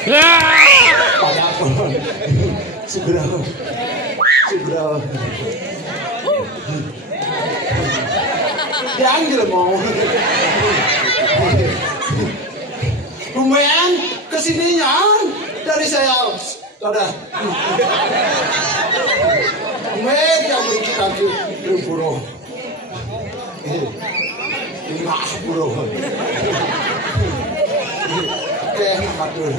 Pada apa? Segera. Diambil mau. Lumayan kesininya dari saya. Sudah. Lumayan yang beri kita di buruh. Enggak buruh. Oke, matur.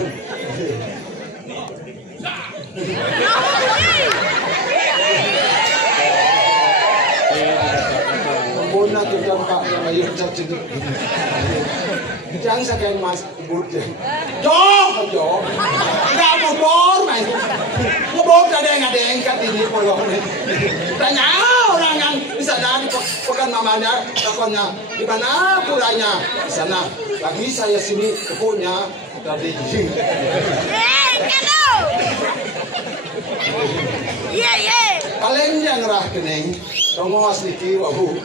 Muna kita Pak Ayo jadi. Jangan sakit Mas Bud. Jo. Enggak bobor main. Bobor ada yang kat ini polong. Tanya orang yang di sana di pekan mamanya, takonnya di mana puranya? Di sana. Lagi saya sini kepunya tadi. Paling yang rah keneng, tongo asli wabu.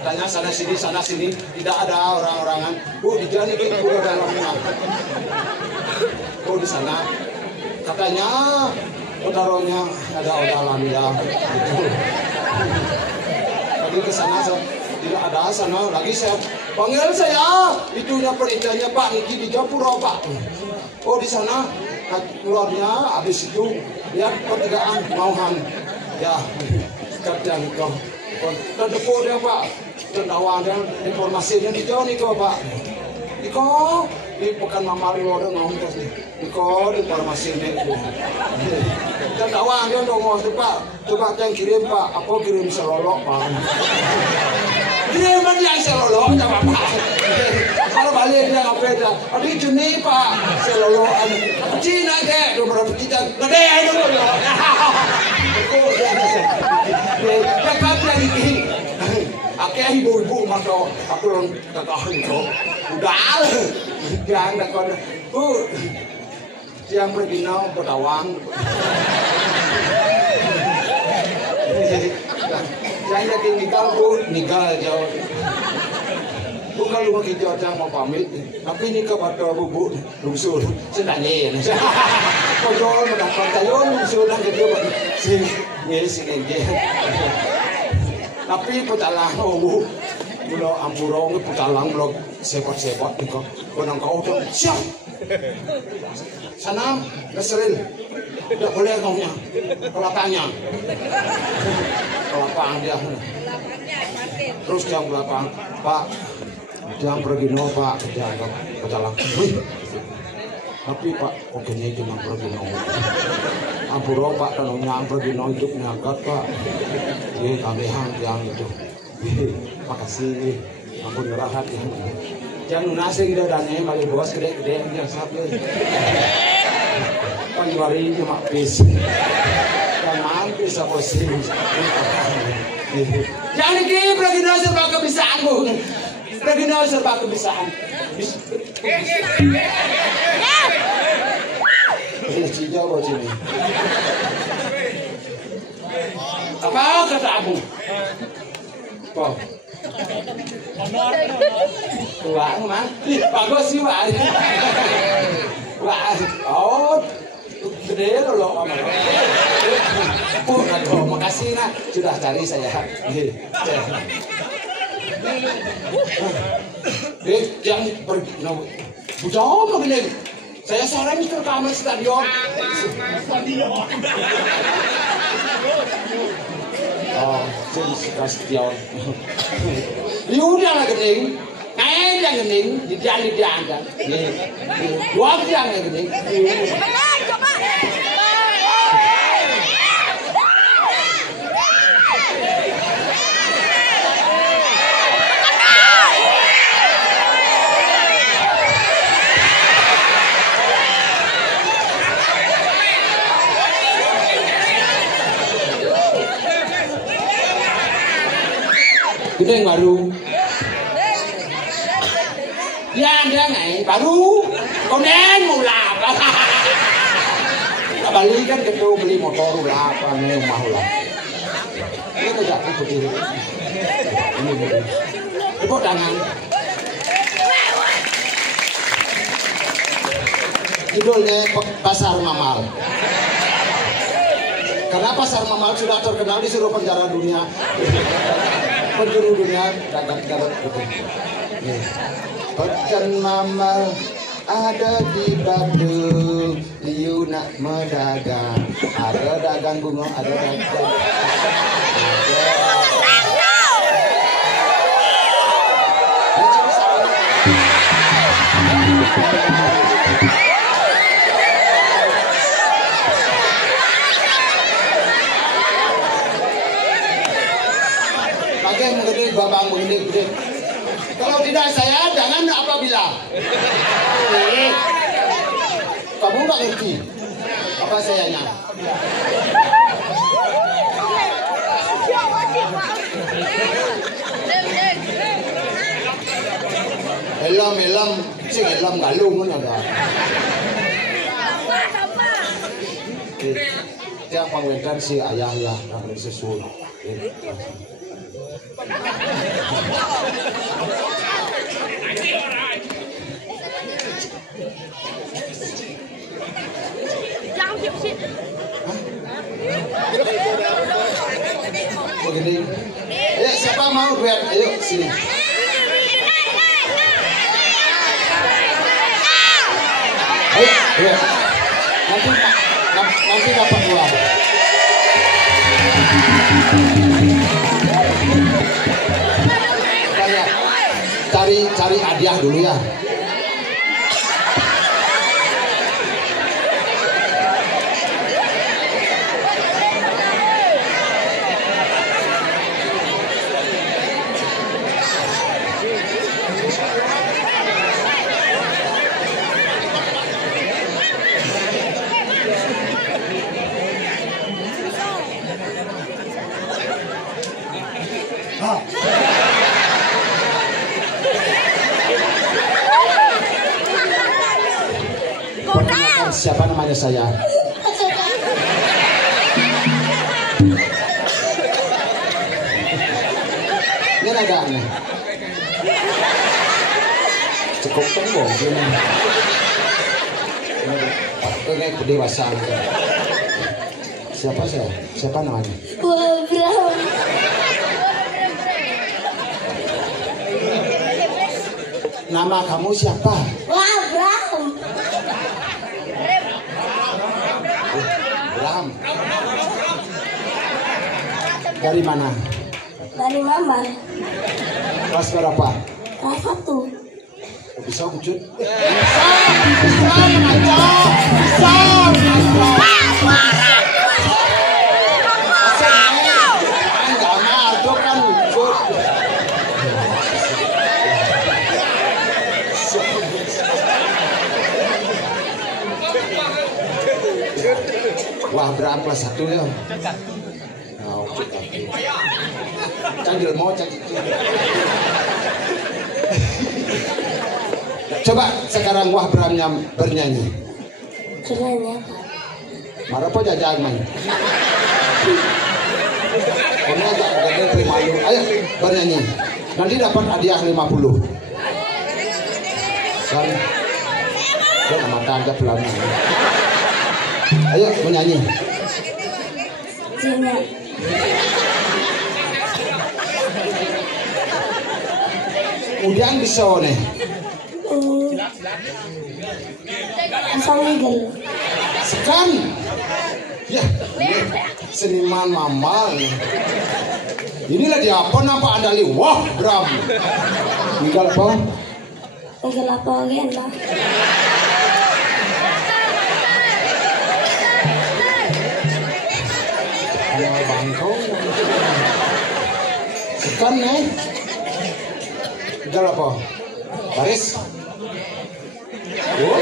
Tanya sana sini, tidak ada orang-orangan. Bu, di jalan itu udah dalamnya. Bu di sana, katanya odaronya ada odalan ya. Tadi ke sana tidak ada sana. Lagi saya panggil saya, itunya perintahnya Pak Niki di Japura Pak. Oh di sana, keluarnya habis itu lihat pertigaan mauhan. Ya, kadang kau. Terdepur dia Pak, terdawang dia informasinya di jauh ni kau Pak. Iko di pekan mamari orang ngomong terus ni. Iko informasinya itu. Terdawang dia ngomong tu Pak. Coba yang kirim Pak, apa kirim selolok Pak. Kirim yang selolok jawab Pak. Kalau balik dia apa dia? Adik jenis Pak, selolok. Cina ke, dua berapa kita? Gede dulu ya. Kakak lagi, akhirnya ibu-ibu masuk aku orang katakan itu udah jangan takut bu siang pergi nau bertawang jangan lagi nikah jauh bukan lu makin jauh jangan mau pamit tapi ini kepada bubu lungsur sedangnya kojol mendapat tayon lungsur dan gitu sih yes ini tapi putalang bu bulo ampurong putalang bulo sepot niko konang kau tuh siap sana ngeselin tidak boleh ngomongnya kelapangnya kelapang dia terus yang belakang Pak jangan pergi no Pak jangan putalang tapi Pak oke nya cuma pergi no ampuro Pak kalau nyang pergi no hidup nyagat Pak ye kamehan yang itu makasih ampun rahat ya jangan nasi kita dane bagi bos gede yang sampai panjuari cuma pis jangan bisa posisi jangan kiri pergi no serba kebisaan bu pergi no serba kebisaan Cijau buat sini. Apa kata Abu? Apa? Uang mah? Bagus sih Pak. Wah, oh, gede loh. Aduh, makasih nak sudah cari saya. Yang pergi, bujau begini. Saya sore ini rekaman stadion. Oh, jadi stadion. Diudah lah gening, kain yang gening, diangkat. Dua yang gening. Coba. Gede baru. Dia naik baru. Konen mulap. Balik kan kita beli motor ulap, nih rumah ulap. Ini kerja seperti ini. Ini boleh. Tepuk tangan. Judulnya Pasar Mamal. Karena Pasar Mamal sudah terkenal di seluruh penjara dunia. Penjuru dunia dagang-dagang gitu. Pekan Mamal ada di Batu, you nak mendagang. Ada dagang bunga, ada dagang. Pakai menggede babang menggede. Kalau tidak saya jangan apabila. Kamu nggak ngerti apa sayanya? Elam, sing elam galung mana ada? Tiap pangwentan si ayah lah, nak sesul. Begini, ayo siapa mau duet? Ayo sini. Ayo duet. Nanti dapat uang. Cari hadiah dulu ya. Siapa namanya saya? Ini agaknya cukup tembok ini. Ini kedewasaan. Siapa saya? Siapa namanya? Wabram. Nama kamu siapa? Wabram. Bram. Dari mana? Dari Mama. Kelas berapa? Kelas 1. Bisa wujud? Wah, berapa kelas 1 ya? Canggil mau canggil. Coba sekarang Wah Bramnya bernyanyi. Bernyanyi apa? Marah apa jajan main? Kamu agak gede malu. Ayo bernyanyi. Nanti dapat hadiah 50. Kan? Dia mata aja pelan. Ayo menyanyi. Zina. Udah bisa nih. Asal legal. Sekarang. Ya, seniman mamal. Inilah dia apa andali Wah Bram. Tinggal apa? Legal apa agenda? Bangkong. Sekarang nih. Tinggal apa? Baris. Oh,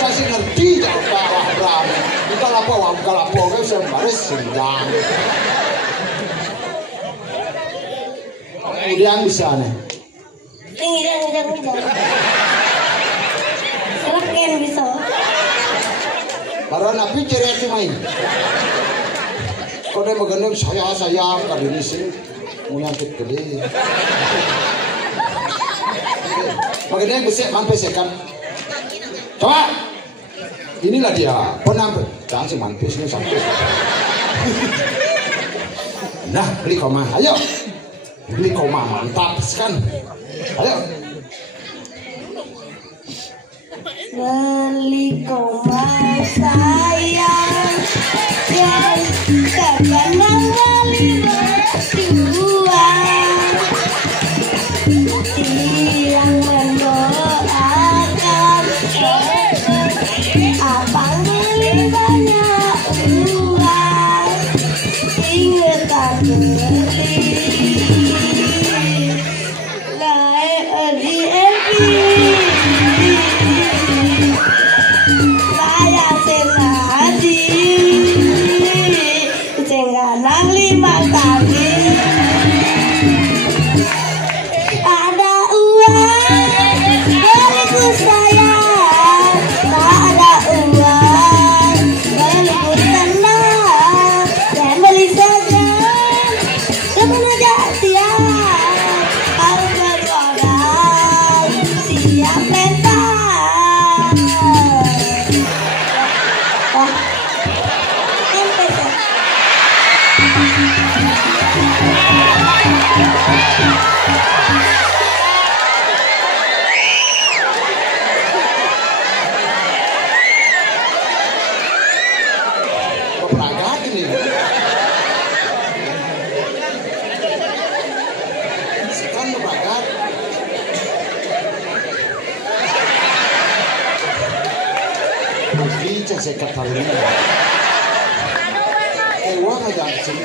kasih ngerti tak Wah Bram. Tinggal apa? Tinggal apa? Kan saya baris sedang. Kemudian bisa nih. Tinggal. Selain bisa. Karena napi cerai itu main. Kau dia mengendong saya kali ini sih menyangkut gede. Mengendong besek mampir sekan. Coba inilah dia penampil. Jangan sih mampus nih sampai. Nah, beli koma, ayo. Beli koma mantap kan. Ayo. Beli koma sayang yang terkenal lima dua yang mendoakan abang beli banyak uang ingetan beli naik di saya senadi cenganang 5 kali ada uang beliku sayang tak ada uang beliku tenang dan beli saja kemana aja siap kau bermodal siap mental wah Peragat ini. Sekarang peragat. Bisa saya katakan. Wah ada sih.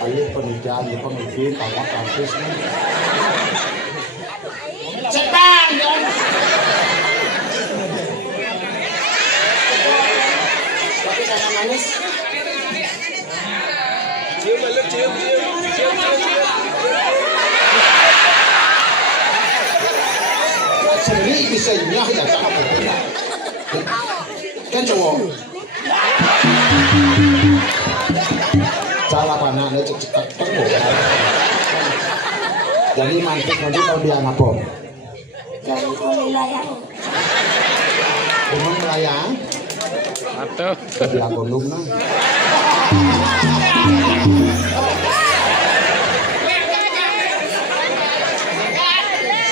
Ayo penijan, ayo pemimpin, awak kampus nih. Cepat, Don. Tapi saya manis. Sendiri bisa nyah ya jangan berbeda. Kan cowok. Salah panah nih cekat tengok. Jadi mantik nanti kalau dia ngapok. jadi wilayah Gunung Melayang. Atuh. Dia gunung nah.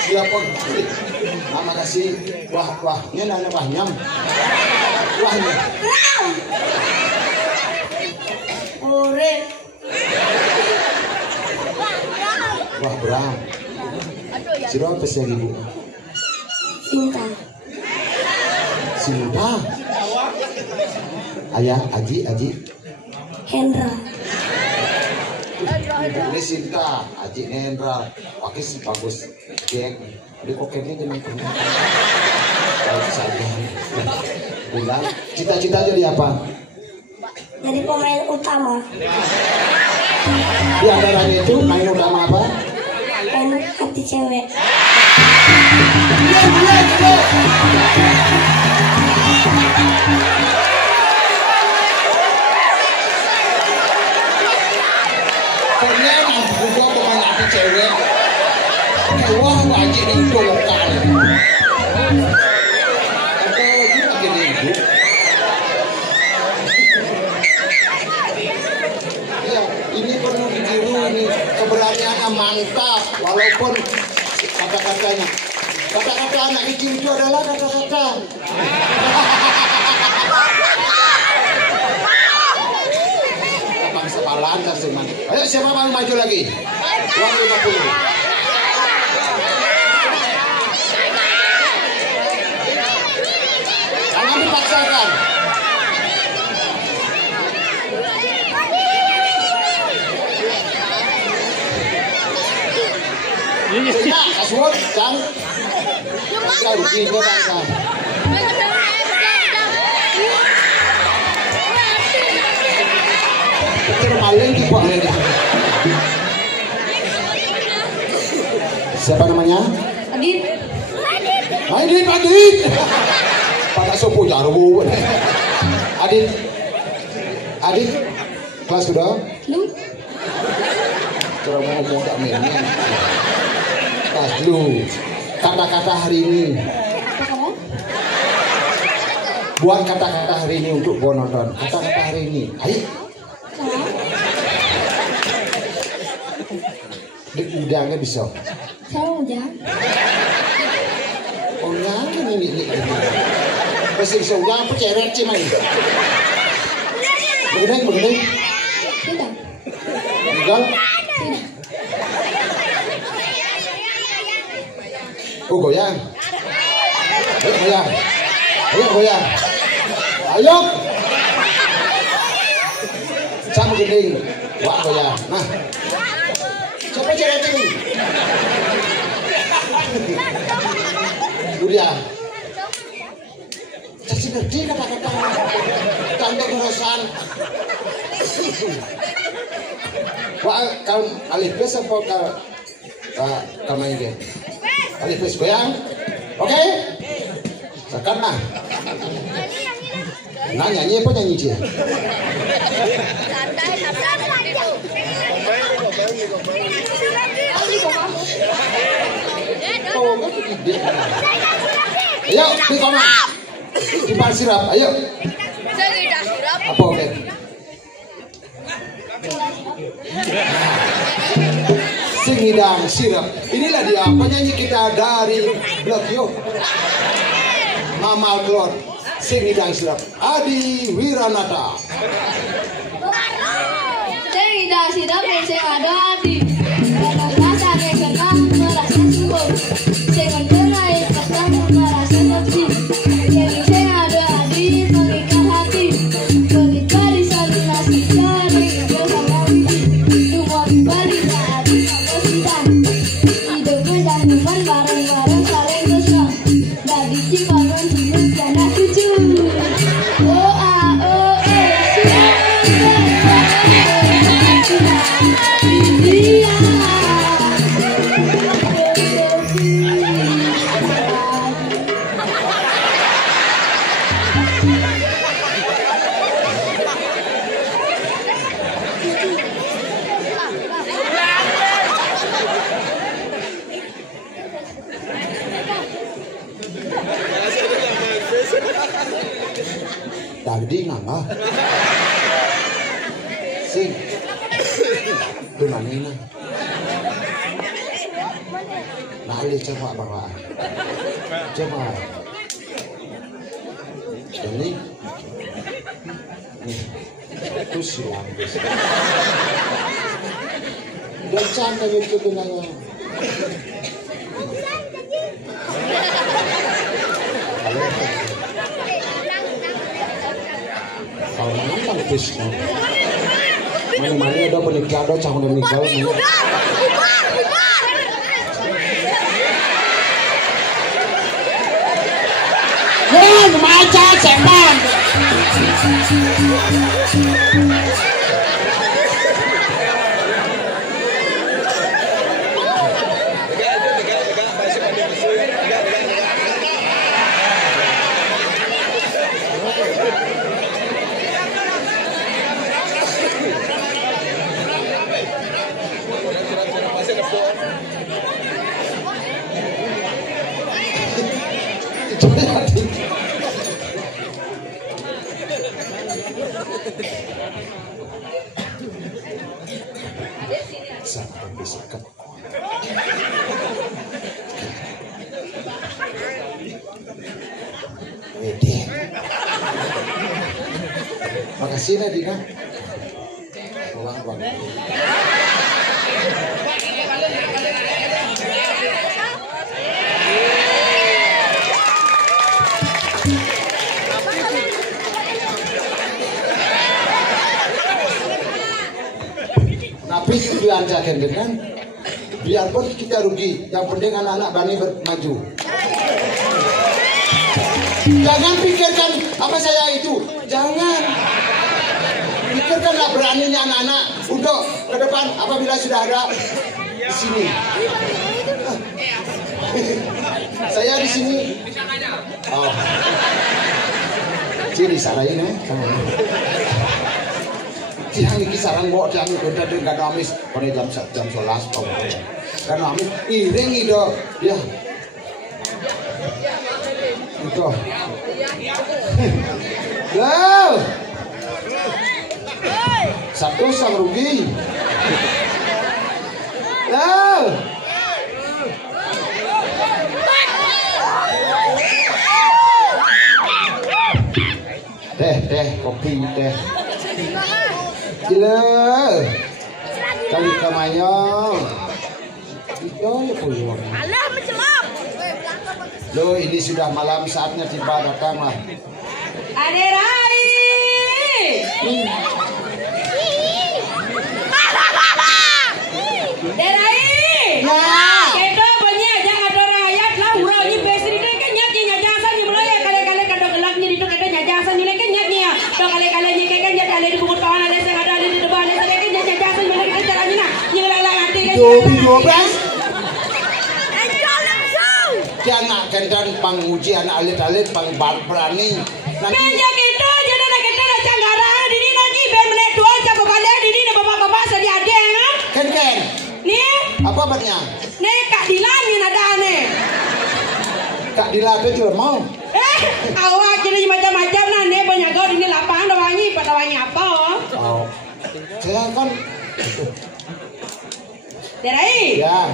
Siapa? Nama kasih wah ini nanya wah nyam. Wah ini. urip Wah Bram. Siro apa sih ibu? cinta Sinta. Ayah Aji. Hendra Ini Sinta, Aji Hendra. Oke sih bagus. Geng. Di koketnya jangan pernah. Baik saja. Bilang cita-cita jadi apa? jadi pemain utama Di antaranya itu main utama apa? main hati cewek Ternyata juga pemain hati cewek. Wah wajib itu lokal. Apa juga jadi ibu? Ya, ini perlu ditiru ini keberaniannya mantap walaupun kata-katanya anak kecil itu adalah kata-kata. Bangsa palan tersebut. Ayo siapa mau maju lagi? Uang 50. Jangan dipaksakan. Ya, kasuat kan? Saya ruginya kan. Termaling di Pak ini. Siapa namanya? Adit Adit. Pada sopo jarwo. Adit, kelas sudah? Lu? Cara mau ngomong tak main. Kelas dulu. Kata-kata hari ini. Apa kamu? Buat kata-kata hari ini untuk gua nonton. Kata-kata hari ini. Ayo. Udangnya bisa. Sama aja. Oh nyanyi ini. Masih bisa udang apa ceret sih main. Begini. Tidak. Tinggal. Tidak. Oh goyang. Ayo goyang. Ayo. Sama gending. Wah goyang. Nah. Siapa ceret ini? Duria. Saya ngerti kata-kata. Cantik kerasan. Wah, kau alih bes apa kau main game? Alih bes goyang. Oke? Sekarang nah nyanyi apa nyanyi dia? Oh, nggak ide. Ayo, di mana? Di bar sirap, ayo. Apa oke? Sing hidang sirap. Inilah dia penyanyi kita dari Blok Yo. Mama Klon. Sing hidang sirap. Adi Wiranata. Sing hidang sirap sing ada hati. Rasa senang merasa syukur. Sing mendengar pesan merasa sedih. Sing ada hati mengikat hati. Menikah di salunasi cari bersama wiji. Semua dibalik hati sama cinta. Hidup berdanungan bareng-bareng saling mesra. Dari Cipanon hidup jana cucu. Tadi nama sing gimana ini? Nah, lihat coba bawa, coba ini itu silang dan cantik itu benarnya. Kalau nonton Krishna, mana-mana ada penikah, ada canggung dan nikah. Wah, maca cepat. Makasih Nadina. Uang. Nabi dilancarkan dengan biarpun kita rugi, yang penting anak-anak Bani maju. Jangan pikirkan apa saya itu, jangan. Pikirkanlah beraninya anak-anak untuk ke depan apabila sudah ada di sini. Saya di sini. Oh. Jadi sarai nih. Tiang iki sarang bawa tiang itu udah dengan amis pada jam 11 pokoknya. Kan amis iring itu ya. Itu. Wow. Satu sang rugi. Wow. Teh kopi teh. Gila. Kali kamanyong. Itu ya peluang. Alah mencelap. Loh ini sudah malam saatnya tiba datanglah. Ade Rai. Ade Rai. Ya. Kita banyak aja ada rakyat lah urang ni besri deh kan nyatnya nyajasan ni mulai kali-kali kadang gelak ni itu kata nyajasan ni kan nyatnya. Dah kali-kali ni kan nyat ada di bungut kawan ada saya ada di depan ada saya kan nyajasan mana kita caranya nak. Ni lah hati kan. 12. Anak kendan panguji anak alit-alit pang berani nanti Kaya kita jadi nak kita nak canggarang di ni lagi ben menit dua jam balik di ni bapak-bapak sedia ada kan? Ken Ni apa batnya ni Kak Dilan ni ada ni. Kak Dilada juga mau Awak jadi macam-macam nah ni banyak kau di ni lapangan dah wangi pada wangi apa oh saya kan Derai ya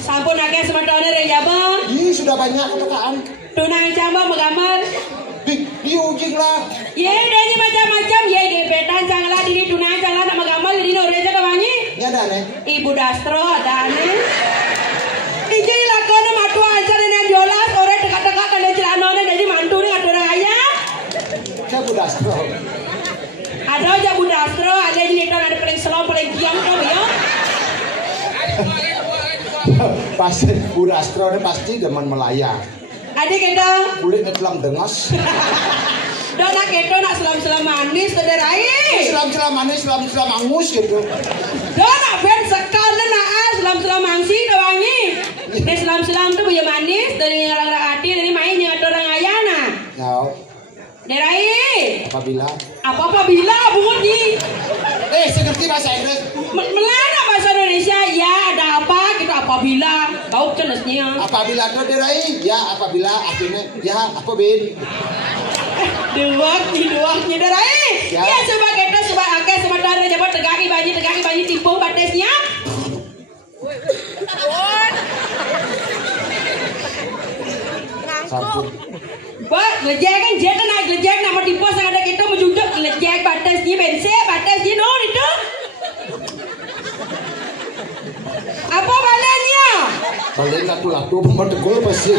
sampun akeh sementara re jaba ini sudah banyak kepekaan tunang camba megamar di ujung lah ye dani macam-macam ye gebetan cangla di ni tunang cangla nak megamar di ni oreja dah wangi nyada nih Ibu Dastro ada ni Ije lakon matu aja dengan jolas ore dekat-dekat kan celana jadi mantu ni ada orang ayah saya budastro ada aja Bu Dastro ada ni ada paling slow paling diam kau ya pasti budastro ini pasti demen melayang ada kita kulit ngetelam dengos dan nak kita nak selam-selam manis tederai selam-selam manis selam-selam angus gitu dan nak ben sekali nak selam-selam mangsi kawangi ni selam-selam tu punya manis dari orang-orang hati dari mainnya ada orang ayah nah ya Derai apabila bila bunyi saya ngerti bahasa Inggris melana bahasa Indonesia ya ada apa gitu apabila kau jelasnya apabila itu dirai ya apabila akhirnya ya apa bin duaknya Derai ya coba kita coba akeh sementara jabat tegaki banyi timpung batesnya sampun Pak, gelejek kan jeta nak gelejek nama tipu sang ada kita menjujur gelejek batasnya bensin batasnya no itu. Apa balannya? balik laku pembantegol pasti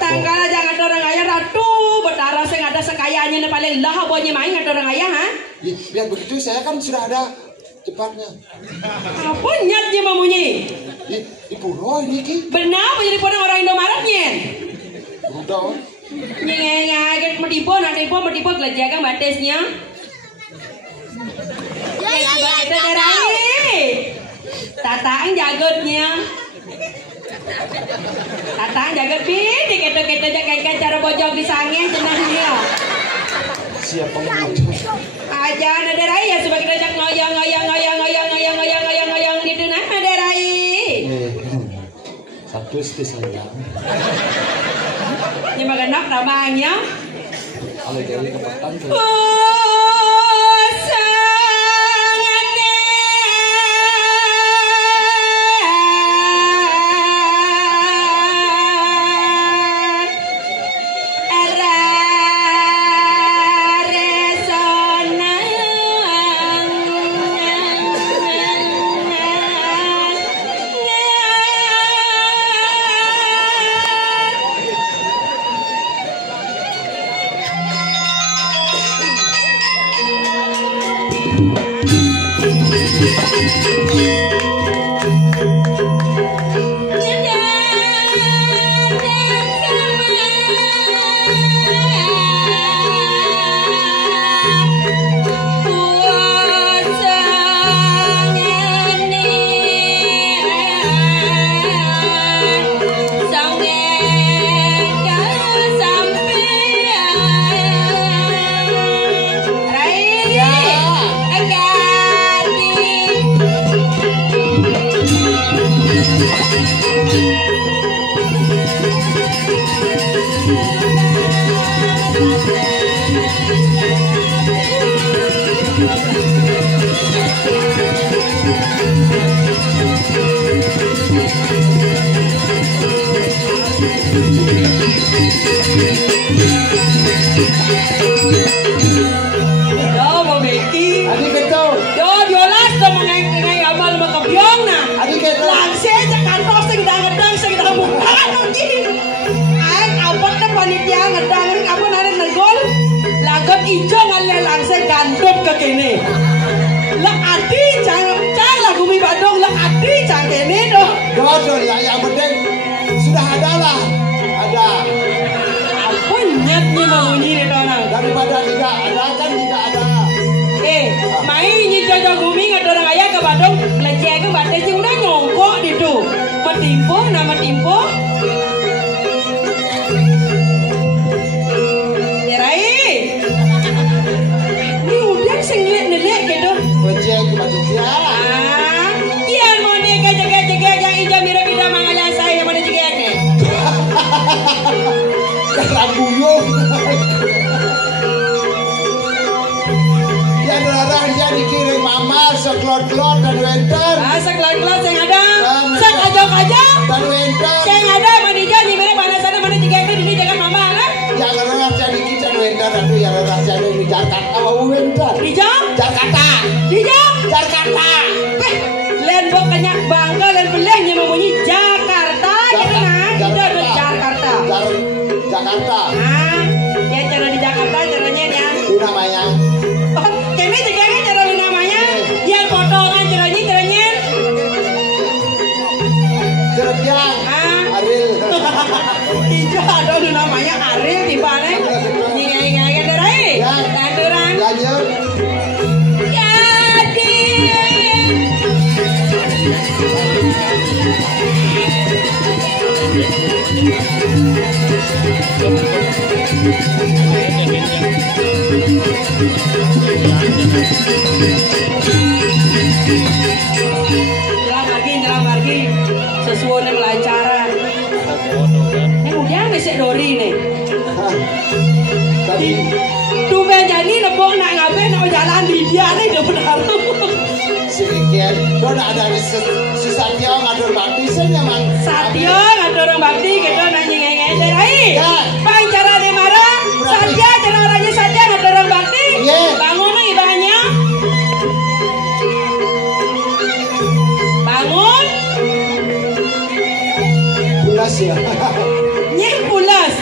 Tanggal jangan ada orang ayah ratu betara sing ada sekayanya na paling lah abonya main ada orang ayah ha? biar begitu saya kan sudah ada cepatnya Apa nyatnya mamunyi? di puro ini ki Benar menjadi orang Indomaretnya. udah Nyengat metipu nak metipu gelejek kan batasnya. Ya kita Derai. Tataan jagotnya. Tataan jagot piti kita jaga cara bojok di sangnya jenahnya. siapa mengucap Aja ada Derai ya sebab kita jak ngoyong gitu nah Derai. satu istri sayang Ini magenak namanya. kalau dari kepatan tuh Yo mau beki. Adik kita. Yo diolas to mengenai amal makabyong na. Adik kita. Langsung sa kantos sing ngedang sing mukhaan ngi. Ay apat na panitia ngedang apa narik nagol. Lagot ijo ngalle langsung gandop ke kene. Lah adi cang lagu mi Bandung lah adi cang kene doh. Dodo ya, yang penting sudah ada lah. Ada. Apa nyatnya mau nyiri orang. Daripada tidak ada kan tidak ada. Main nyi jojo gumi ngadorong ayah ke Bandung. Leceh ke Bandung sih udah nyongkok di tu. Metimpo nama timpo. Nerai. Ini udah senglet nelek gitu. Ojek macam dia. Iya mau nih jaga yang ija mirip ida mangalah saya mana jaga ni. Rambuyung. Ya darah dia dikirim mama seklot-klot dan wenter. Sekelot-kelot yang ada. Sekajok-kajok. Dan wenter. Yang ada manija ni mirip mana sana mana jaga ini jangan mama lah. Yang darah jadi kita wenter atau yang darah jadi di Jakarta mau wenter. Dijak. Jakarta. Dijak. Jakarta. Len bok kenyak bangga len belehnya membunyi Jakarta gitu nah. Itu ada Jakarta. Jakarta. Ya cara di Jakarta caranya ya. Itu namanya. Kami juga kan cara namanya. Yang potongan caranya. Ceretiang. Ariel. Ijo ada namanya Ariel di mana? Nyanyi derai. Lanturan. Lanjut. Nyelam lagi sesuai dengan lancaran. Yang udah besok dori nih. Tadi Tumben jadi lebok nak ngapain nak jalan di dia nih udah benar. sedikit. Don ada si Satya ngatur bakti senyaman. Satya ngatur bakti gitu nanya ngengeng. Hei, bang cara dia marah. Satya cara orangnya Satya ngatur bakti. Bangun ibahnya. Bangun. Pulas ya. Nyer pulas.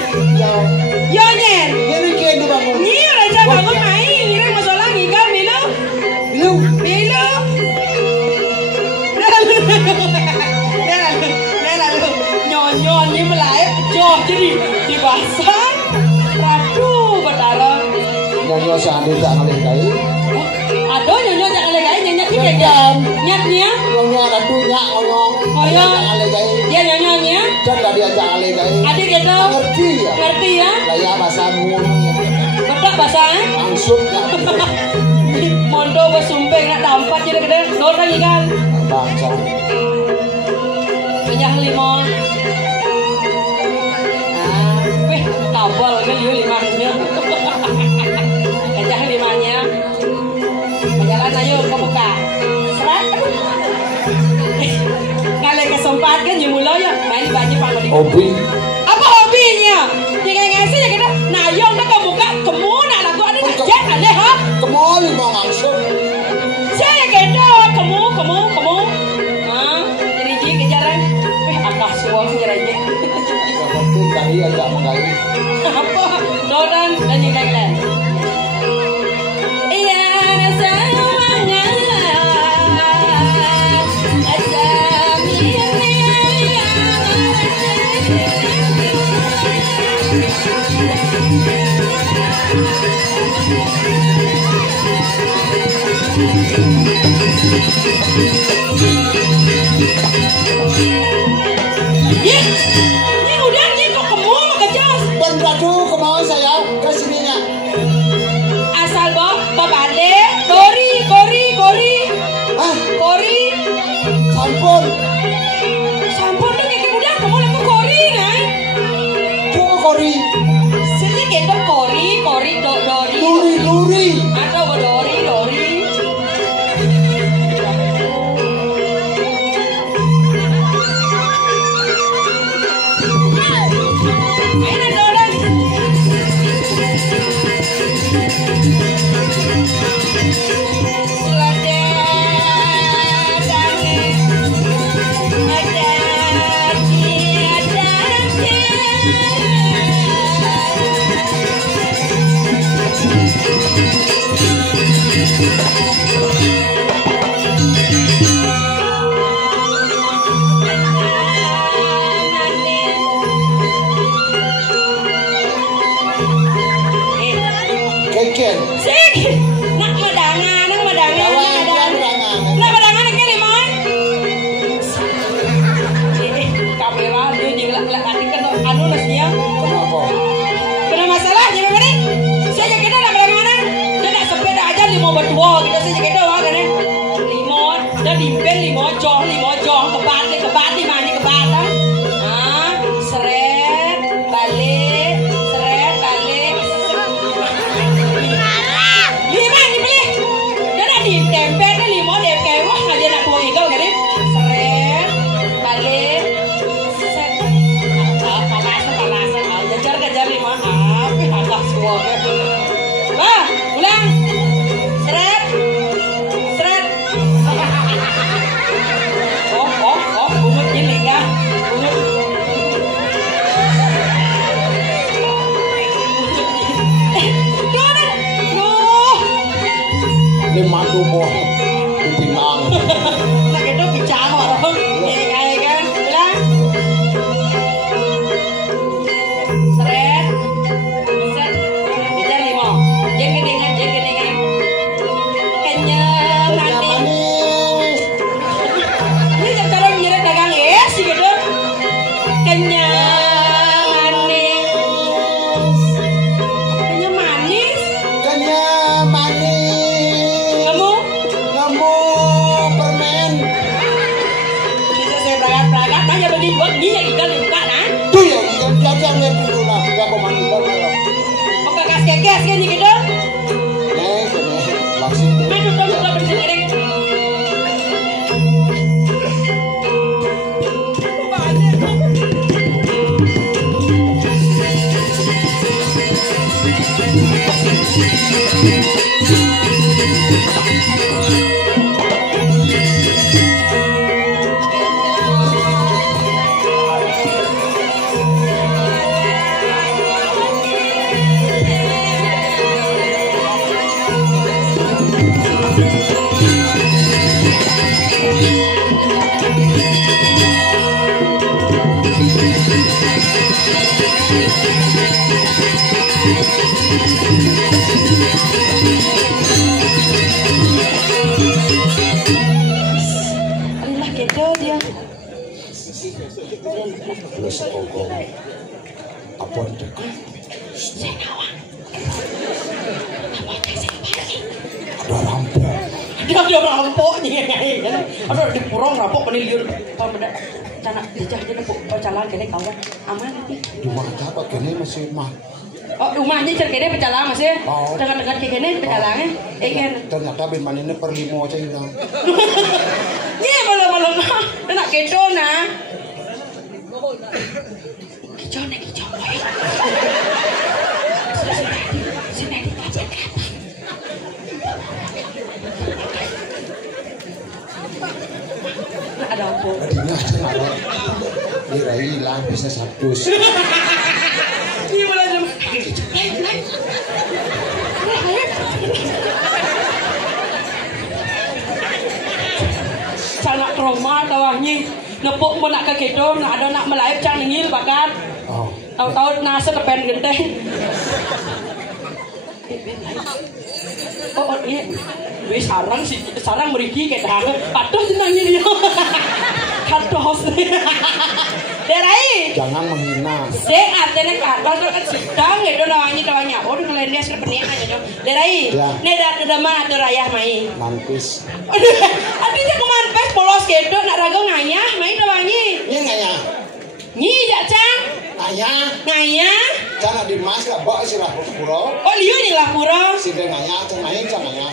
Yo nyer. Ini kayak dibangun. Nyer aja bangun main. Ini masalah ngigal milu. Milu. Lalu nyonyi melayap joh jadi di basah. Ratu betara. Nyanyi sehari tak ngalih kai. Aduh nyonyo jangan lagi nyanyi kita kan. Nyatnya. Nyanyi ratunya ngomong. Ngomong. Ngalih kai. Dia nyonyonya. Dan tadi aja ngalih kai. Adik gitu. Ngerti ya. Ngerti ya. Kayak bahasa ngun. Betul bahasa eh. Langsung ya. Mondo bersumpah nak dampat jadi gede. Orang ikan. Bangsa. Banyak limon. Wih, tabal kan liu limannya. Banyak limannya. Berjalan ayo ke buka. Seret. Kali kesempatan kan nyemula ya. Main banyak panggung. Hobi. Apa hobinya? Jangan ngasih ya kita. Nah, yong dah kebuka kemu nak lagu ada ngajak aneh ha? Kemol mau langsung. Saya kena kemu. Hah? Jadi ji kejaran. Atas semua kejarannya. Yang penting tadi aja menggali. Apa? Doran dan yang lain. Iya, semuanya. Ini udah nih kok kemu kecas. Beradu kemauan saya ke sininya. Asal babade, kori. Hah? Kori. Sampun. Sampun nih kayak udah kamu laku kori nih. Tunggu kori. Sini kita kori, dori. Luri. Atau dori. Ini dori. Keken. Sik. Nak madangan. Nak madangan ke lima. Kamera dia nyelak hati kan anu nasnya. Kenapa? Kena masalah je memang. Saya kita nak madangan. Dia nak sepeda aja 5 berdua kita saya kita wah kan. 5 dah dipen 5 jong kebat di mana kebat ah. Seret balik. Tempel kan 5 dep kewah aja nak buang igal kan seret balik set palasan kejar 5 alah semua bah ulang seret oh bungut ini enggak bungut Ini mantu boh di Pinang. Nak itu bicara orang ini kayak kan bilang seret kita 5 jangan kedengan kenyang manis ini cara menyeret dagang es gitu kenyang manis permen. bisa saya beragam nanya beli buat dia ikan dibuka nah Tuh ya, jajan dulu lah. Gak kau mandi kalau. buka gas kan gitu Langsung. Maju kamu tak bersih Alah gitu dia. Terus pokok. Apa itu? Saya nawang. Ada rampok. Dia rampoknya. Aduh di purong rampok peniliur. Pada canak dijah dia pecalang kene kawan. Aman nanti. Cuma dapat kene masih mah. Oh rumahnya cerkene pecalang masih. Oh. Dekat-dekat kene pecalangnya. Kan. Ternyata beman ini per 5 aja hilang. Ni malam-malam nak kedo nah. Kicau. Sini dikacau. Ada apa? Tadinya malah dirai hilang bisa 100. Ni malam. Canak trauma tawahnya nepuk mo nak kekedo nak ada nak melaip cang ngil bakat tahu nasa tepen genteng oh iya wis sarang meriki kedah patuh tenangnya dia kados derai jangan menghina sing artene kados kan sedang itu namanya oh dengan dia seperti aja derai ne dah mah ada rayah mai mantis artinya kemanpes polos kedo nak rago ngayah mai namanya ini ngayah nyi ya cang ngayah jangan dimas gak bawa sih lah pura oh liu ni lah pura si dia ngayah atau main jangan ngayah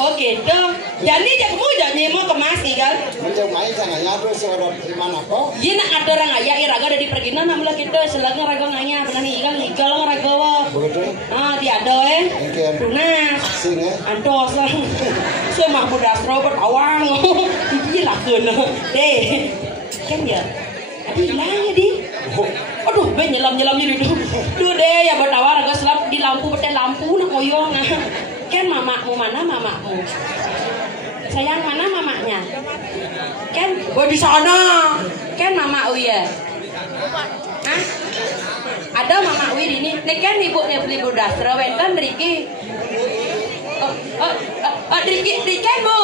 oh gitu jadi kamu jangan mau kemas nih kan macam main jangan ngayah terus seorang di mana kok iya nak ada orang ngayah iraga ada di perginan nak mula kita selagi rago ngayah benar nih igal rago begitu dia ada tunas sini antos lah semua budak robot awang iya lah kena deh kan ya hilangnya di aduh nyelam di situ duh deh ya bertawar agak selap di lampu betul lampu nak koyong Ken mamamu mana mamamu? Sayang mana mamanya? Ken, gue di sana. Ken mama Uya. Hah? Ada mama Uya ini. Nih kan ibu nih beli budastra wenten Riki. Riki kan bu.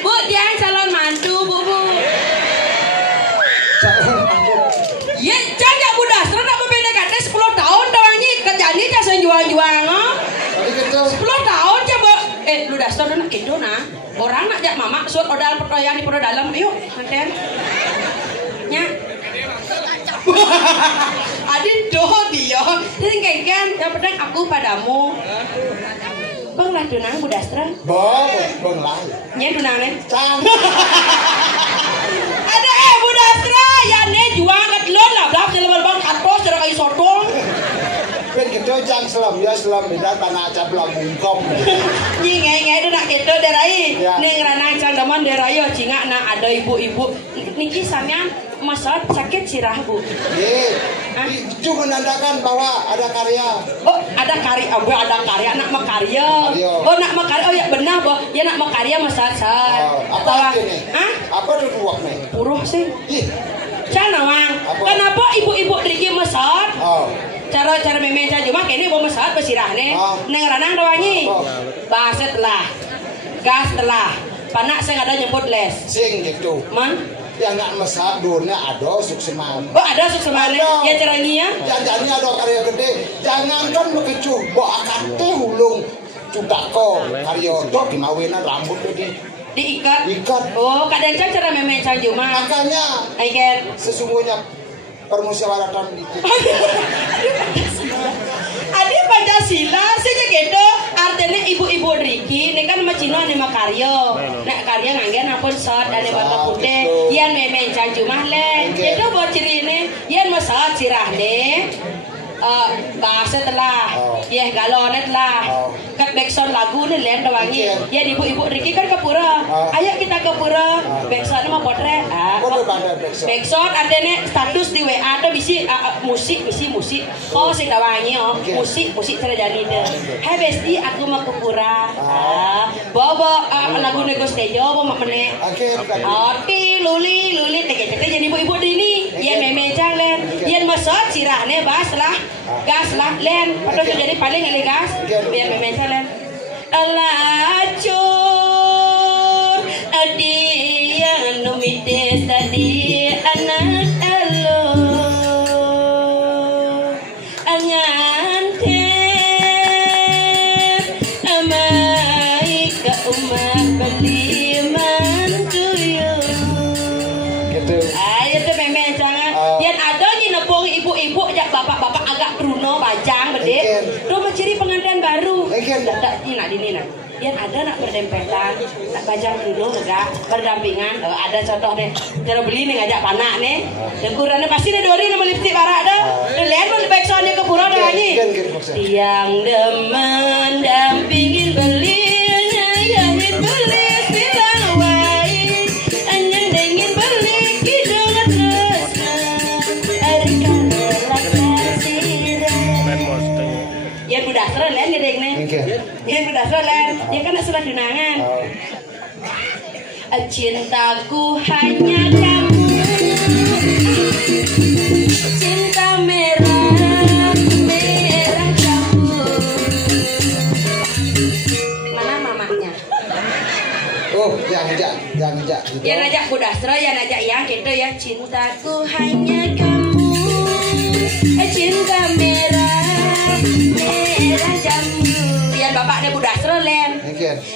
Bu dia calon mantu bu. Ya jaga budastra nak berbeda kata 10 tahun tawangi kerjanya jasa jual-jual no. 10 tahun coba. Budastra nak gitu nah. Orang nak jak mama suat odal pertoyan di perut dalam yuk nanten nya adin doh dia jadi kengken yang penting aku padamu bang lah tunang budastra bang lah nya tunang nih cang ada budastra ya nih jual kat lon lah belak jalan bang katos cara kayu sotong kan gitu jang selam ya selam beda tanah aja belang bungkom nyi ngai itu nak gitu derai nih ngerana cang daman derai yo cinga nak ada ibu-ibu niki sampean masal sakit sirah bu itu menandakan bahwa ada karya oh ada karya abu ada karya nak makarya oh nak makarya oh ya benar boh ya nak makarya masal apa ini apa tuh nih uruh sih cana mang kenapa ibu-ibu Riki masal cara memang saja cuma kini mau mesat bersirah nih neng ranang doangi baset lah gas telah panak saya ada nyebut les sing gitu man yang nggak mesat durnya ada sukseman oh ada sukseman ya caranya jangannya ada karya gede jangankan begitu bawa kate hulung cutako karya dok dimawinan rambut gede diikat oh kadang cara memang saja cuma makanya sesungguhnya permusyawaratan itu. Adi Pancasila saja gitu. Artinya ibu-ibu Riki ini kan macino nih makaryo. Nak karya nganggen apun sot dan bapak putih. Yan memang cuma le. Itu buat ciri ini. Yan masat sirah deh. Bahasa telah, ya galonet lah. Kat backsound lagu ni lain doangi. Ya ibu-ibu Riki kan ke pura. Ayo kita ke pura. Backsound mah potret. Backsound artinya status di WA ada bisi musik. Oh sing doangi musik terjadi deh. Hai besti aku mau ke pura. Bawa lagu Negos Tejo bawa meneh. Ti luli teke jadi ibu-ibu ini. Ya memecang len. Yan masot sirahne bas lah. Gas lah len atau jadi paling kali gas biar memecah len alacur adi yang numite tadi anak alo anganten amai ke umah beli mantuyo gitu ayo tuh memecah yang ada ni nepung ibu-ibu jak bapak-bapak agak Bruno bajang bedek. Rumah ciri pengantin baru. Tak ini nak dini nak. Yang ada nak berdempetan, nak bajang Bruno enggak berdampingan. Ada contoh deh. Cara beli nih ngajak panak nih. Ukurannya pasti nih dori nama lipstick barak dah. Lihat pun backsoundnya ke pura dah nyanyi. Yang demen dampingin beli, nyayahin beli silang wai, anyang dengin beli kidung terasa. Yang budastra lain gedeng nih. Yang budastra lain, yang kan sudah tunangan. Cintaku hanya kamu, cinta merah kamu. Mana mamanya? Oh, yang ngajak. Yang ngajak budastra, yang ngajak yang gitu ya. Cintaku hanya kamu, cinta merah jambu. Yang bapaknya budastra len.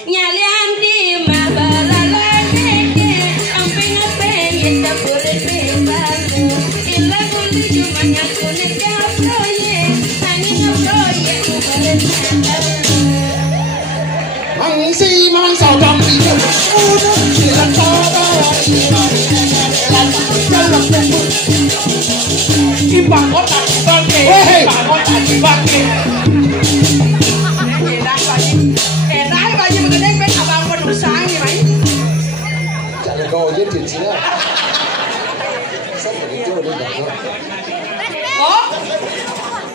Nyalian di mabalalan neke, amping-amping kita boleh bebamu. Ila boleh cuma nyatu neka proyek, angin proyek boleh mangsi mangsa dampi udah silang Ibang kota dibangke, ibang kota dibangke. Enak baju mengenai ben abang pun usang gimana? Jangan kau aja di sini. Saya begitu udah. Oh,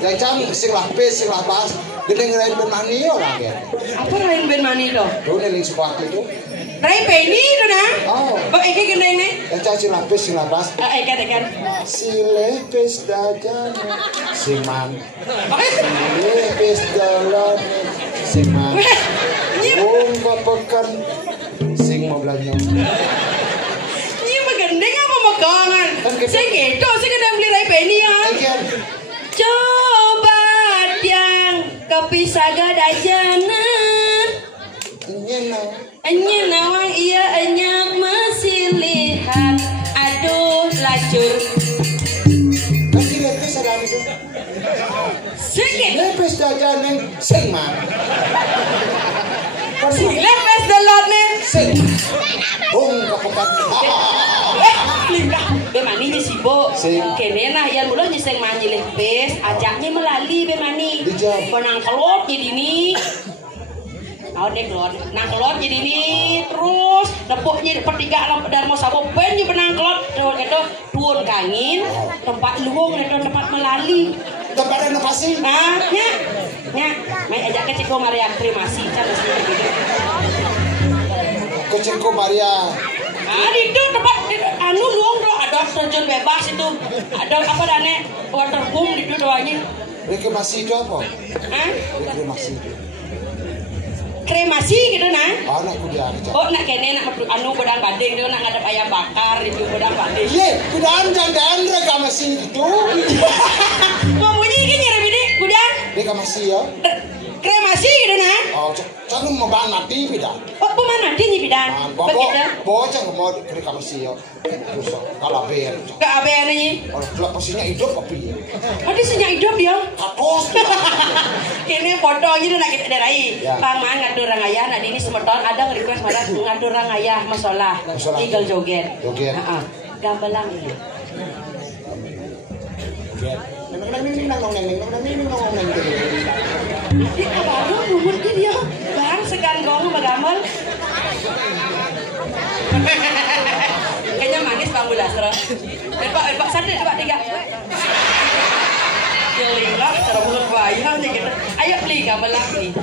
Ya cang sing lapis, sing lapas. Gede ngerain ben mani orang ya. Apa lain ben mani to? Tuh neling sepatu itu. Rai Penny itu nah. Oh. Oh, iki gendeng nih. Ya cang sing lapis, sing lapas. Kan. Si lepis dajan, si man. Lepis dalan, si man. Wong bapekan, sing mau belanja. Ini gendeng apa megangan? Sing itu sing gendeng beli Rai Penny ya. Coba yang kepisah gadajana. Enya nawang iya enya masih lihat. Aduh lacur. Kasih lepis ada itu. Sing Lepis dajan yang sing man. si lepes delot nih. Sing. Wong bapekan. Limbah, bemani di sibo. Sing. Kene nah yang mula nyiseng manyi lepes, ajaknya melali bemani. Dijam. Penang kelot jadi ini. Naon deh kelot, nang kelot jadi ini terus nepuknya pertiga alam Dharma Sabo ben di penang kelot itu turun kangin tempat luwung itu tempat melali. Tempat ada pasti. Nah, nya, mai ajak ke Ciko Maria kremasi can gitu. Kucingku Maria. Itu tempat anu luang do ada terjun bebas itu. Ada apa dane waterboom di doanya. Reklamasi itu apa? Hah? Reklamasi itu. Kremasi gitu nah. Anakku dia aja. Oh nak kene nak anu bedang bading itu nak ngadep ayam bakar itu bedang bading. Ye, kudaan jangan reklamasi itu. Mau bunyi iki nyere bini kudan. Reklamasi ya. Kremasi gitu nah. Oh, canum mau bahan mati beda. Oh, pemana nyi bidan. Begitu. Bocah mau reklamasi ya. Terus kalau ber. Ke abean nyi. Kalau reklamasinya hidup apa ya? Ada senyak hidup dia. Kapos. Kini fotonya itu nak kita derai. Ya. Pang man ngatur orang ayah. Nah ini semeton ada request mana ngatur orang ayah masalah. Tinggal joget. Joget. Gambalang ini. Aduh, lumut dia. Bang segandrong bagambal. Kayaknya manis Bang Bulasro. Pak satu, coba tiga. Jeling lah, cara mulut bayarnya gitu. Ayo beli gamelan nih.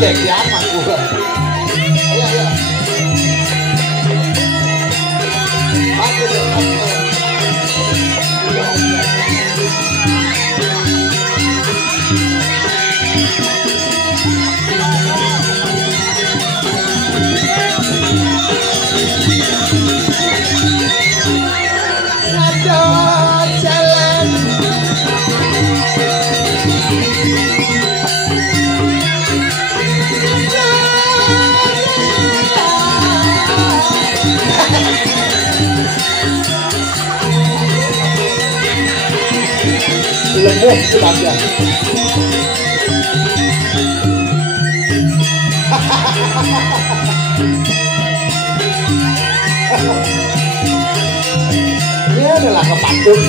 Kayak kiamat gua. Ayo. Lembut itu aja. Ini adalah kepatut.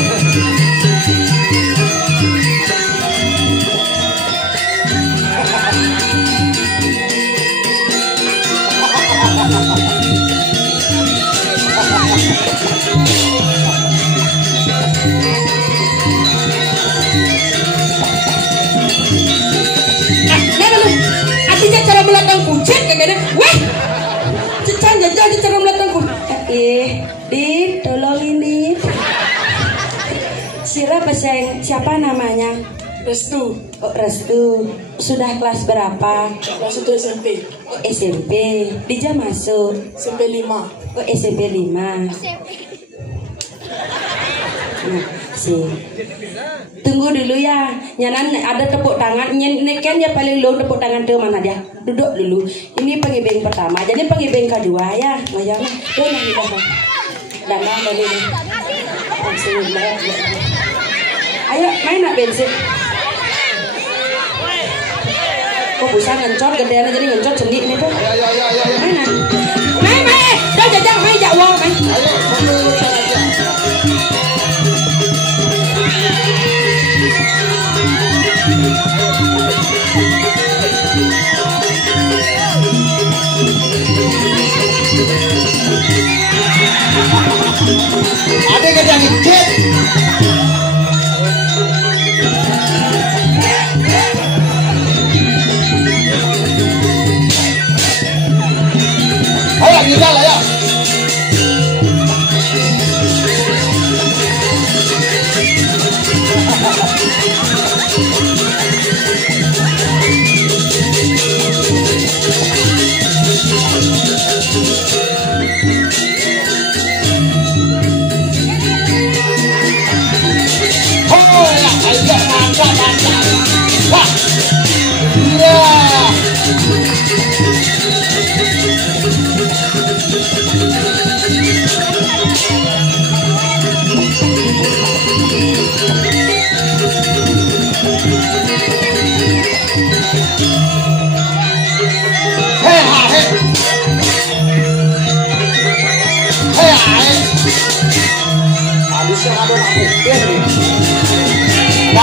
kene. Weh. Cecan jajan cara melatangku. Dit, tolongin Dit. Sira pesan siapa namanya? Restu. Oh, Restu. Sudah kelas berapa? Kelas 1 SMP. Oh, SMP. Dija masuk. SMP 5. Oh, SMP 5. Nah, sih. Tunggu dulu ya. Nyanan ada tepuk tangan. Neken ya paling low tepuk tangan tuh mana dia? Duduk dulu. Ini pengibeng pertama. Jadi pengibeng kedua ya. Mayang. Tuh nanti dah. Danang dari ini. Langsung mulai. Ayo main nak bensin. Kok bisa ngencot gedean jadi ngencot cendik nih tuh. Ya. Main nak. Main. Dah jajak main jak wong main. Ayo, menurutkan aja. Ada yang ngicit. Ayo kita lah ya.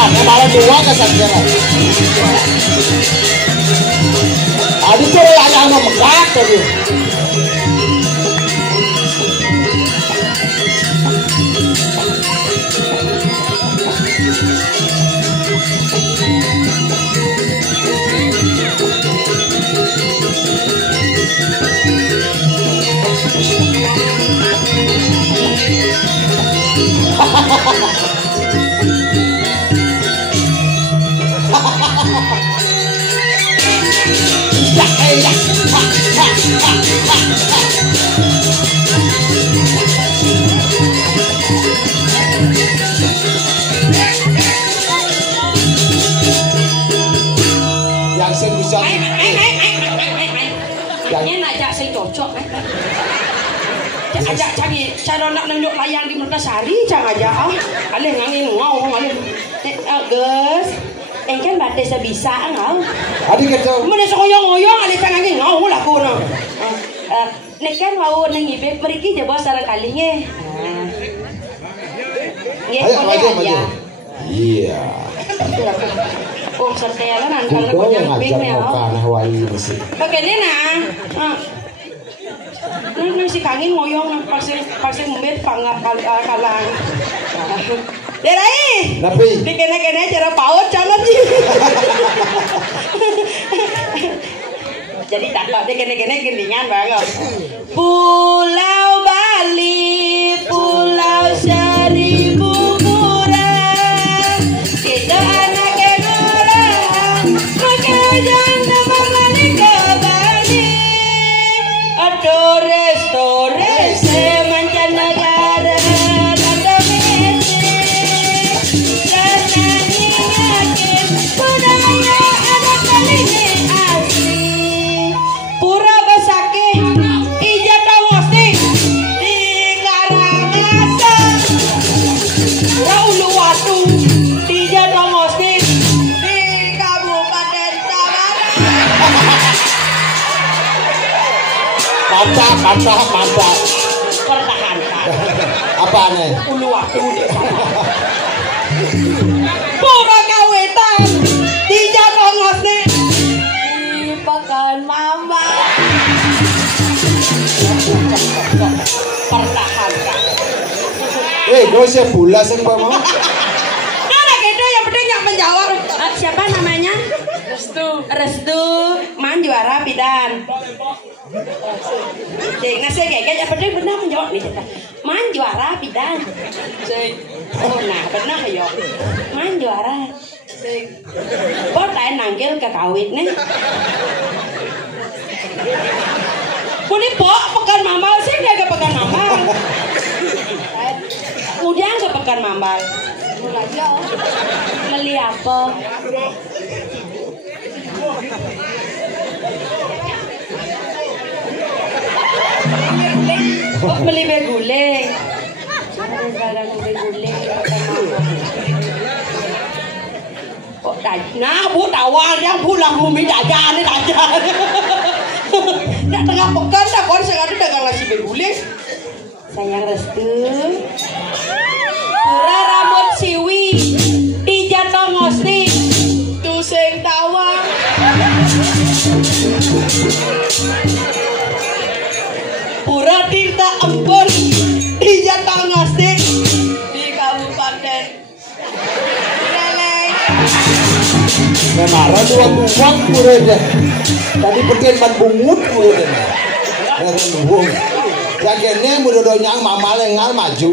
Kemarin dua kesakitan. Aduh tuh yang mau megat tadi. Yang saya bisa yang ajak saya cocok ajak cari cara nak nunjuk layang di Mertasari jangan aja alih ngangin ngau alih Gus engken batas bisa ngau adik itu mana soyong-oyong alih ngangin ngau lah kono nekan mau nangibek pergi je bos sareng kalinya ayo maju iya oh setelan kan kalau ngajak mau kana Hawaii mesti begini nah nang si kangin ngoyong pasti mbet kalang Derai tapi dikene-kene cara paut jangan sih jadi takut dikene-kene gendingan banget Pulau Bali Pulau Seribu Murah kita anak orang maka jangan mengani ke Bali aduh restorasi mancanegara kata misi dan nyanyiin budaya adat Bali asli pura besake ija tawosti di Karangasem Uluwatu di Jatamosti di Kabupaten Tabanan mantap pertahankan apa nih Uluwatu di sana pura kawetan di Jatamosti di Pekan Mama pertahankan gue sih pula sih mau ada gitu yang penting yang menjawab siapa namanya Restu Man juara pidan. Cing, nasi kayak apa deh benar menjawab nih. Man juara pidan. Cing. Oh nah benar ya. Man juara. Cing. Bot tay nanggil ke kawit nih. Kuni pok pekan mambal sih dia ke pekan mambal. Kemudian ke pekan mambal. Beli apa? Beli beguling. Nah, bu tawar yang pulang bumi dajan ni dajan. Nak tengah pekan dah kon sengaja dagang nasi beguling. Sayang restu. Pura rambut siwi dijatuh ngosti tu sing tawang. Pura tirta empon dijatuh ngosti di Kabupaten Leleng. Memara tuang pura tadi pergi bungut pura bungut jagene mudodonyang mamalengal maju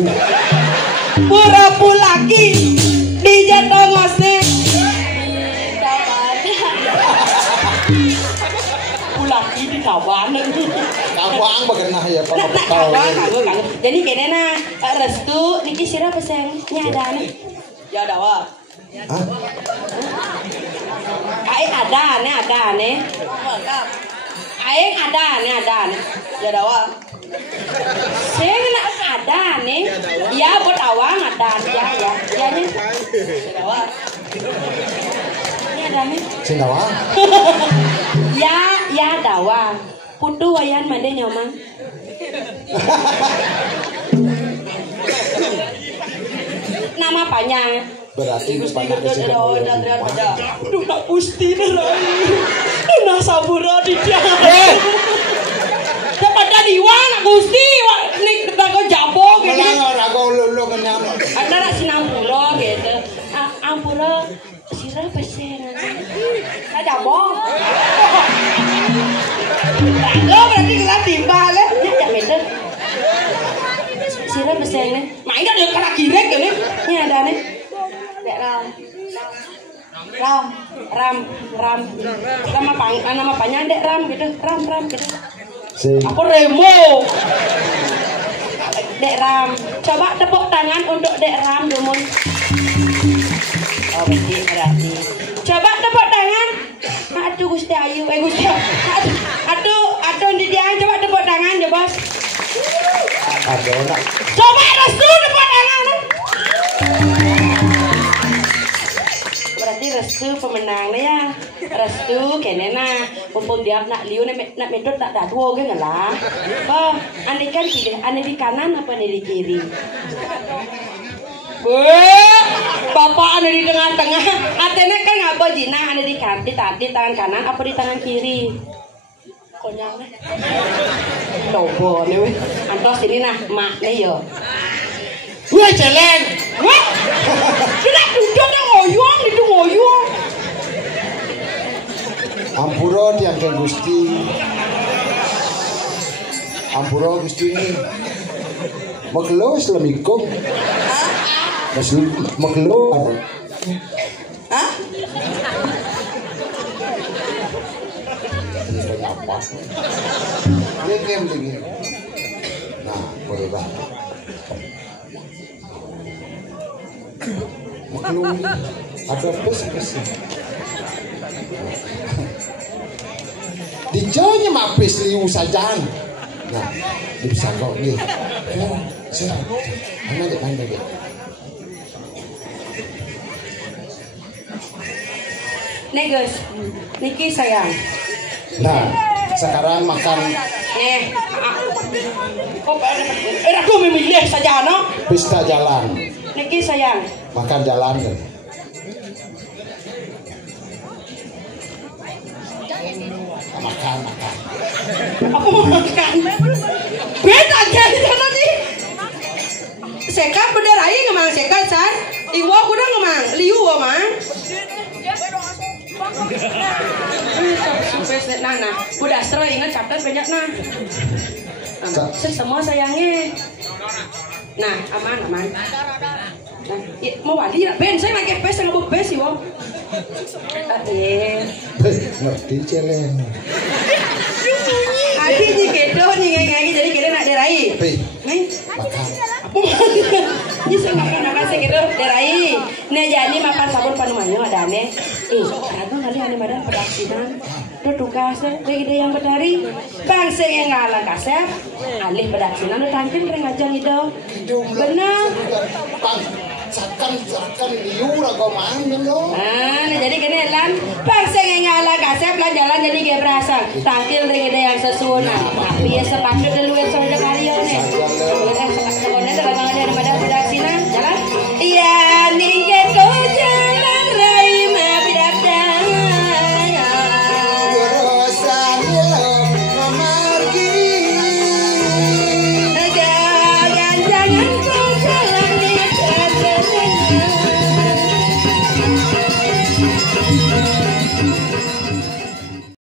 pura pulaki di jatuh ngosek pulaki di kawan kawang bagenah ya kawan jadi kene na restu niki sira pesen nyada nih ya ada wa aing ada nih aing ada nih ya ada wa saya nak ada nih, ya buat awang ada ya nih, ini ada nih, Sendawa, ya dawa, putu wayan made nyoman, nama panjang, berarti panjang kesendawa, duh tak pusti dah nah sabura di dia. Dapat dari wang gusti nih bago jabo gitu. Kenapa rago lulu kenapa? Ada sinampulo gitu. Ampura sira pesen. Ada jabo. Lo berarti kelas timbal ya? Ya bener. Sira pesen nih. Main dah dia kena kirek ya nih. Ini ada nih. Dek Ram. Nama panjang Dek Ram gitu. Ram gitu. Aku Remo. Dek Ram. Coba tepuk tangan untuk Dek Ram dulu. Oh berarti. Coba tepuk tangan. Aduh Gusti Ayu. Gusti. Aduh di dia coba tepuk tangan ya bos. Ada nak. Coba restu tepuk tangan. Berarti restu pemenang ya. Restu kenena mumpung dia nak liu nak medot tak dua kan lah. Oh, ane kan pilih ane di kanan apa ane di kiri? Bapak ane di tengah-tengah. Atene kan ngapa jina ane di tangan kanan apa di tangan kiri? Konyang deh. Logo nih weh. Antos ini nah mak nih yo. Wah celeng. Wah. Sudah duduk ngoyong itu ngoyong. Ampura diangkat Gusti. Ampura Gusti ini. Maglo Islamikum. Maglo. Hah? Apa? Game lagi. Nah, boleh bah. Maglo ada pes. Dijauhnya mapis liu sajaan. Nah, bisa kok nih. Saya, anda deh. Nih guys, Niki sayang. Nah, sekarang makan. Nih, aku memilih saja no. Pesta jalan. Niki sayang. Makan jalan kan. Makan. Aku mau makan. Beda aja tadi. Sekat bener aja ngemang sekat san. Iwa kuda ngemang, liu mang. Supes nana, udah seru ingat captain banyak nah. Semua sayangnya. Nah, aman. Nah, mau wali ya, Ben, saya pakai pes, saya nggak pes sih, wong. Ngerti celeng. Adi ni kedo ni ngai jadi kita nak derai. Nih, Makan. apa? Ni saya makan saya kedo derai. Nih jadi makan sabun panumannya ada ane. Kado kali ane badan pedaksinan. Do tugas ide yang berdari. Bang saya ngalah kasep. Alih pedaksinan do tampil rengajang itu. Benar. Bang, sakan liur agak mana lo? Nah, jadi kene lan bang saya ngalah kasep lan jalan jadi ge berasa. Tampil ide yang sesuai. Tapi ya sepatut dulu yang sudah kalian nih.